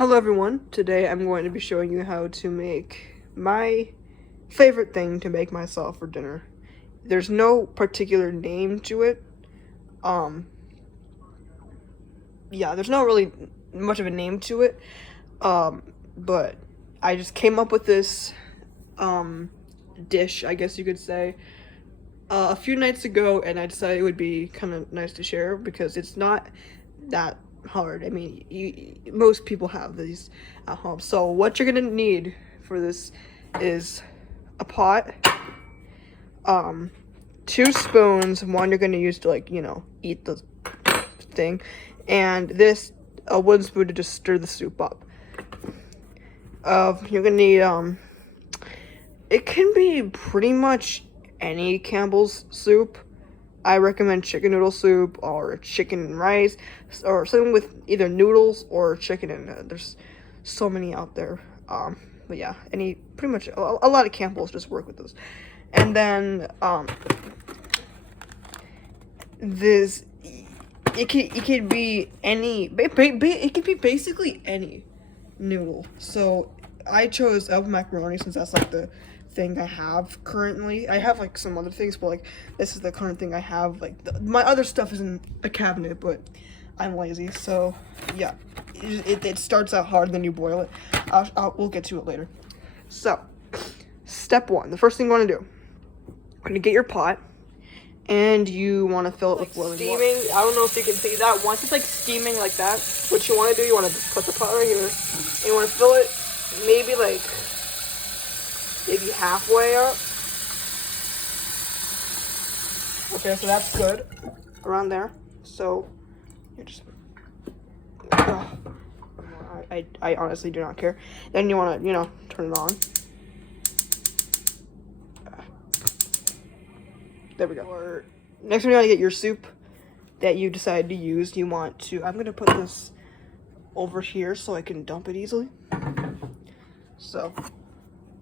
Hello everyone, today I'm going to be showing you how to make my favorite thing to make myself for dinner. There's no particular name to it. There's not really much of a name to it. But I just came up with this dish, I guess you could say, a few nights ago, and I decided it would be kind of nice to share because it's not that hard. I mean, most people have these at home. So what you're gonna need for this is a pot, 2 spoons. One you're gonna use to eat the thing, and a wooden spoon to just stir the soup up. You're gonna need it can be pretty much any Campbell's soup. I recommend chicken noodle soup or chicken and rice or something with either noodles or chicken in it. There's so many out there. But yeah, pretty much a lot of Campbell's just work with those. And then this it could be any it could be basically any noodle. So I chose elbow macaroni since that's like the thing I have currently. I have like some other things, but like this is the current thing I have. Like my other stuff is in a cabinet, but I'm lazy. So yeah, it starts out hard, then you boil it. We'll get to it later. So step one, the first thing you want to do, you're gonna get your pot, and you want to fill it with boiling water. I don't know if you can see that. Once it's like steaming like that, what you want to do, you want to just put the pot right here, and you want to fill it maybe halfway up. Okay, so that's good. Around there. So you're just I honestly do not care. Then you want to, turn it on. There we go. Next one, you want to get your soup that you decide to use. I'm going to put this over here so I can dump it easily. So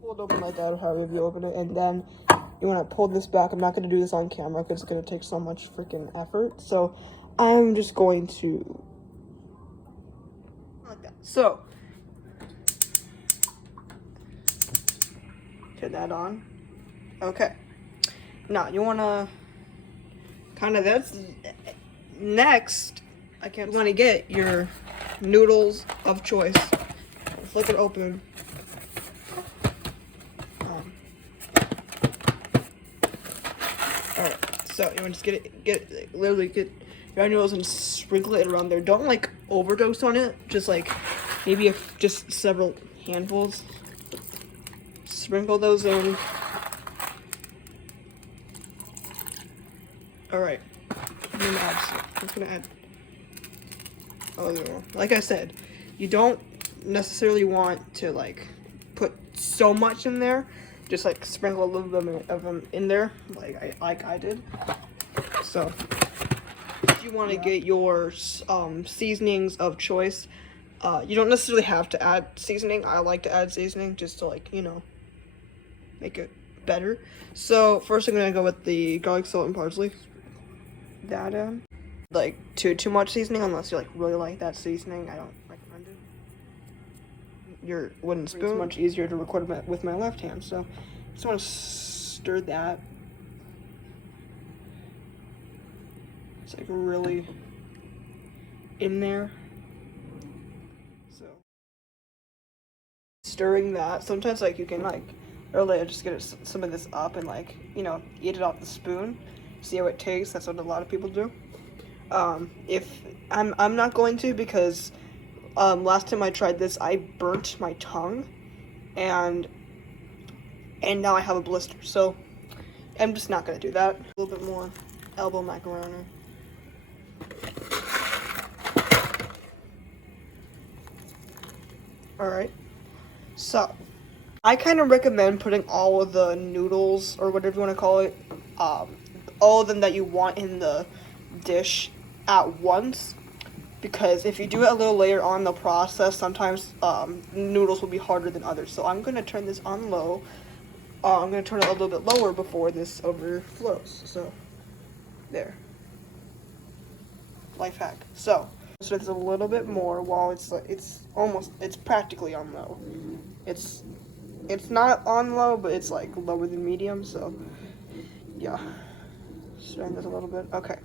hold open like that, or however you open it, and then you want to pull this back. I'm not going to do this on camera because it's going to take so much freaking effort. So I'm just going to like that. So turn that on. Okay. Now you want to next. You want to get your noodles of choice. Flip it open. Alright, so you want to just literally get your noodles and sprinkle it around there. Don't like overdose on it. Just like maybe just several handfuls. Sprinkle those in. Alright, I'm gonna add oh, like I said, you don't necessarily want to like put so much in there. Just like sprinkle a little bit of them in there, like I did. So you want to get your seasonings of choice. You don't necessarily have to add seasoning. I like to add seasoning just to make it better. So first I'm gonna go with the garlic, salt, and parsley. That like too much seasoning unless you really like that seasoning. I don't recommend it. Your wooden spoon. It's much easier to record with my left hand, so just want to stir that. It's like really in there. So stirring that. Sometimes you can earlier just get some of this up and eat it off the spoon. See how it tastes. That's what a lot of people do. If I'm not going to, because last time I tried this I burnt my tongue and now I have a blister, so I'm just not gonna do that. A little bit more elbow macaroni. Alright, so I kind of recommend putting all of the noodles, or whatever you want to call it, all of them that you want in the dish at once, because if you do it a little later on in the process, sometimes noodles will be harder than others. So I'm going to turn this on low. I'm going to turn it a little bit lower before this overflows. So there. Life hack. So So it's a little bit more while it's practically on low. It's not on low, but it's like lower than medium, so yeah. Stirring this a little bit. Okay.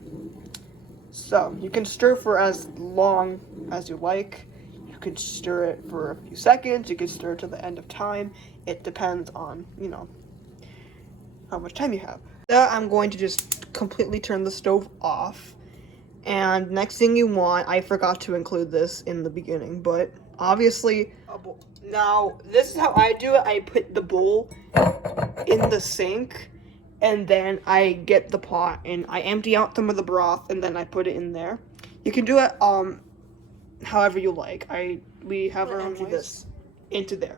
So you can stir for as long as you like. You could stir it for a few seconds, you could stir to the end of time. It depends on, how much time you have. Then I'm going to just completely turn the stove off. And next thing you want, I forgot to include this in the beginning, but obviously, now this is how I do it. I put the bowl in the sink, and then I get the pot and I empty out some of the broth, and then I put it in there. You can do it however you like. We have our empty this into there.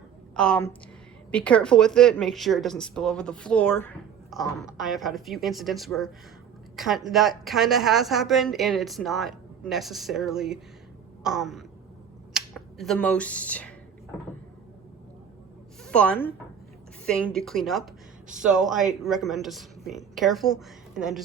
Be careful with it. Make sure it doesn't spill over the floor. I have had a few incidents where that kind of has happened, and it's not necessarily the most fun thing to clean up. So I recommend just being careful, and then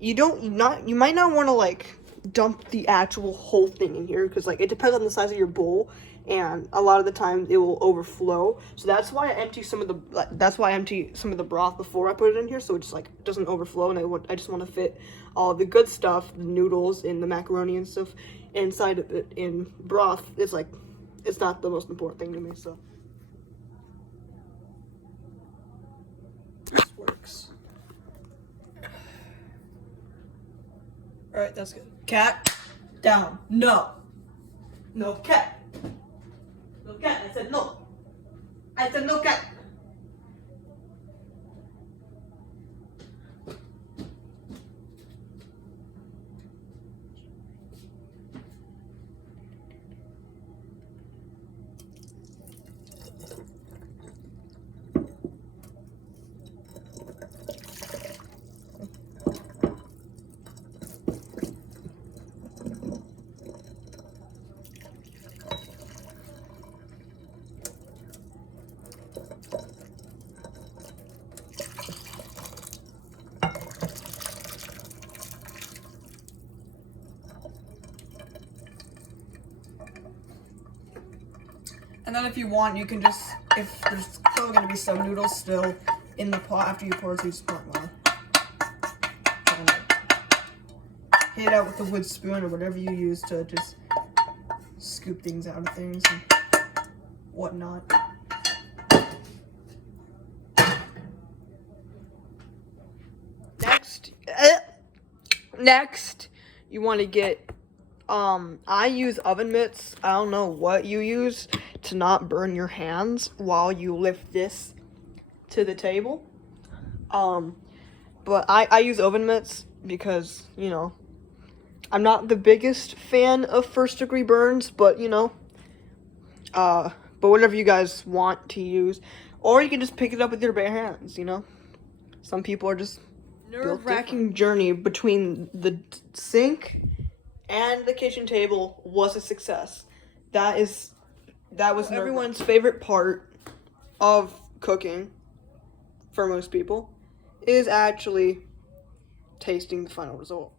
you might not want to like dump the actual whole thing in here, because like it depends on the size of your bowl, and a lot of the time it will overflow. So that's why I empty some of the broth before I put it in here, so it just like doesn't overflow. And I just want to fit all the good stuff, the noodles and the macaroni and stuff inside of it. In broth, it's not the most important thing to me. So this works. All right, that's good. Cat, down. No. No cat. No cat. I said no. I said no cat. And then if you want, you can just, if there's still going to be some noodles still in the pot after you pour it, so you just put more. Hit it out with a wood spoon or whatever you use to just scoop things out of things and whatnot. Next, you want to get, I use oven mitts. I don't know what you use to not burn your hands while you lift this to the table. But I use oven mitts because, I'm not the biggest fan of first-degree burns, but, but whatever you guys want to use. Or you can just pick it up with your bare hands, Some people are just nerve-wracking journey between the sink and the kitchen table was a success. That was everyone's favorite part of cooking, for most people, is actually tasting the final result.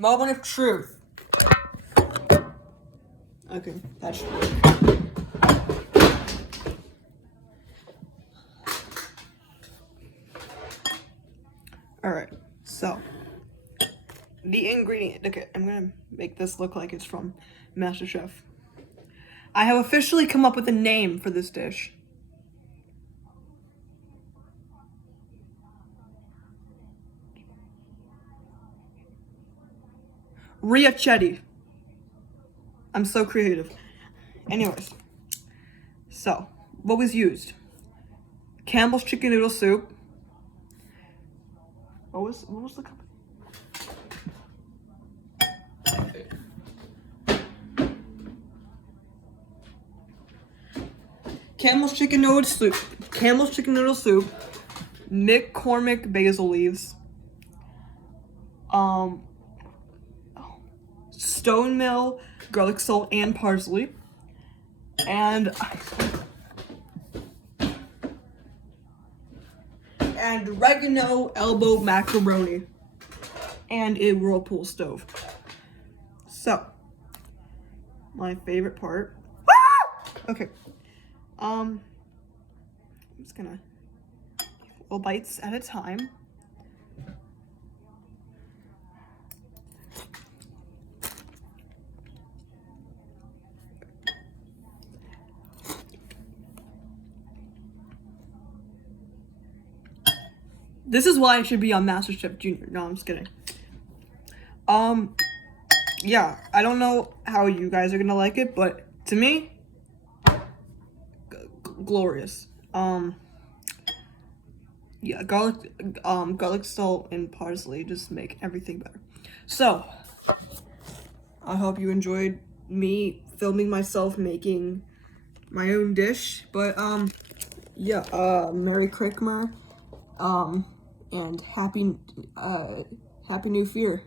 Moment of truth. Okay, that's true. Alright, so the ingredient. Okay, I'm gonna make this look like it's from MasterChef. I have officially come up with a name for this dish. Ryituni. I'm so creative. Anyways, so what was used? Campbell's chicken noodle soup. What was the company? Campbell's chicken noodle soup. Campbell's chicken noodle soup. McCormick basil leaves. Stone Mill garlic salt and parsley. And oregano elbow macaroni. And a whirlpool stove. So, my favorite part. Okay. I'm just gonna little bites at a time. This is why I should be on MasterChef Junior. No, I'm just kidding. Yeah, I don't know how you guys are gonna like it, but to me, glorious. Yeah, garlic salt and parsley just make everything better. So, I hope you enjoyed me filming myself making my own dish. But yeah, Merry Christmas, and happy New Year.